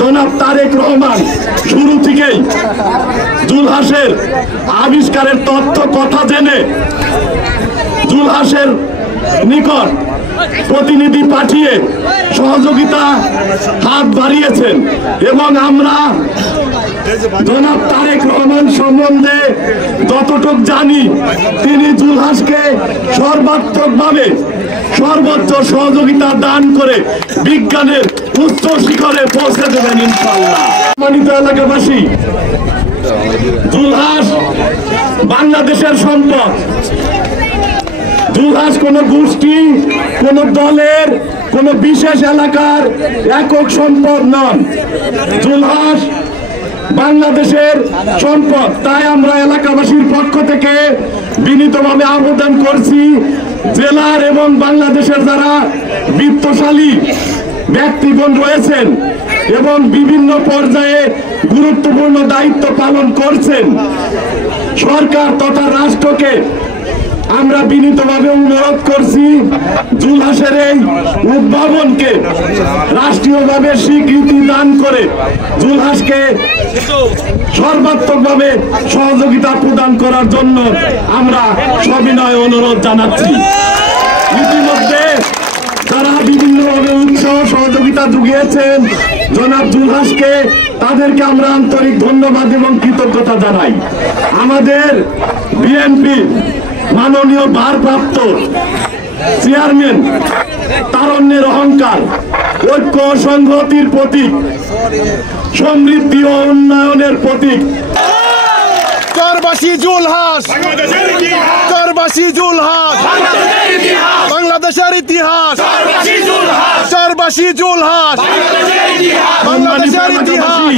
জনাব তারেক রহমান শুরু থেকেই জুলহাসের আবিষ্কারের তথ্য কথা জেনে জুলহাসের নিকট প্রতিনিধি পাঠিয়ে সহযোগিতা হাত বাড়িয়েছেন এবং আমরা জনাব তারেক রহমান সম্বন্ধে যতটুকু জানি তিনি জুলহাসকে সর্বাত্মকভাবে সর্বোচ্চ সহযোগিতা দান করে বিজ্ঞানের উচ্চ শিখরে পৌঁছে দেবেন ইনশাআল্লাহ। সম্মানিত এলাকাবাসী, জুলহাস বাংলাদেশের সম্পদ। জুলহাস কোন গোষ্ঠী, কোন দলের, কোন বিশেষ এলাকার একক সম্পদ নন। জুলহাস বাংলাদেশের সম্পদ। তাই আমরা এলাকাবাসীর পক্ষ থেকে বিনীতভাবে আবেদন করছি, জেলার এবং বাংলাদেশের যারা বিত্তশালী ব্যক্তিগণ রয়েছেন এবং বিভিন্ন পর্যায়ে গুরুত্বপূর্ণ দায়িত্ব পালন করছেন, সরকার তথা রাষ্ট্রকে আমরা বিনীতভাবে অনুরোধ করছি জুলহাসের এই উদ্ভাবনকে রাষ্ট্রীয়ভাবে স্বীকৃতি দান করে জুলহাসকে সর্বাত্মকভাবে সহযোগিতা প্রদান করার জন্য আমরা সবিনয় অনুরোধ জানাচ্ছি। ইতিমধ্যে যারা বিভিন্নভাবে উৎসাহ সহযোগিতা জুগিয়েছেন জনাব জুলহাসকে, তাদেরকে আমরা আন্তরিক ধন্যবাদ এবং কৃতজ্ঞতা জানাই। আমাদের বিএনপি মাননীয় ভারপ্রাপ্ত চেয়ারম্যান তারুণ্যের অহংকার, ঐক্য সংহতির প্রতীক, সমৃদ্ধি ও উন্নয়নের প্রতীক চরবাসী জুলহাস, চরবাসী জুলহাস, বাংলাদেশের ইতিহাস, চরবাসী জুলহাস, বাংলাদেশের ইতিহাস।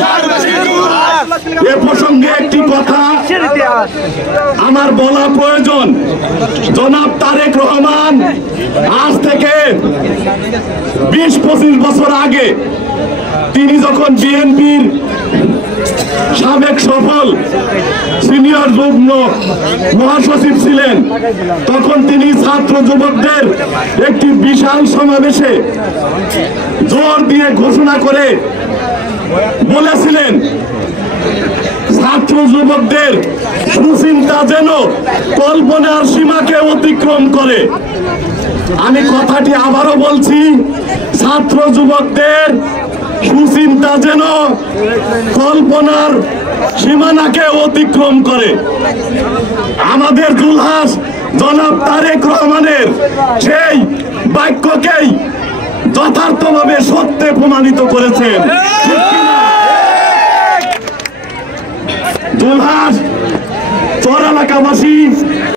এ প্রসঙ্গে একটি কথা আমার বলা প্রয়োজন। জনাব তারেক রহমান আজ থেকে 20-25 বছর আগে তিনি যখন বিএনপির সাবেক সফল সিনিয়র যুগ্ম মহাসচিব ছিলেন, তখন তিনি ছাত্র যুবকদের একটি বিশাল সমাবেশে জোর দিয়ে ঘোষণা করে বলেছিলেন, ছাত্র যুবকদের সুচিন্তা যেন কল্পনার সীমাকে অতিক্রম করে। আমি কথাটি আবারও বলছি, ছাত্র যুবকদের সুচিন্তা যেন কল্পনার সীমানাকে অতিক্রম করে। আমাদের জুলহাস জনাব তারেক রহমানের সেই বাক্যকেই যথার্থভাবে সত্যে প্রমাণিত করেছেন। জুলহাস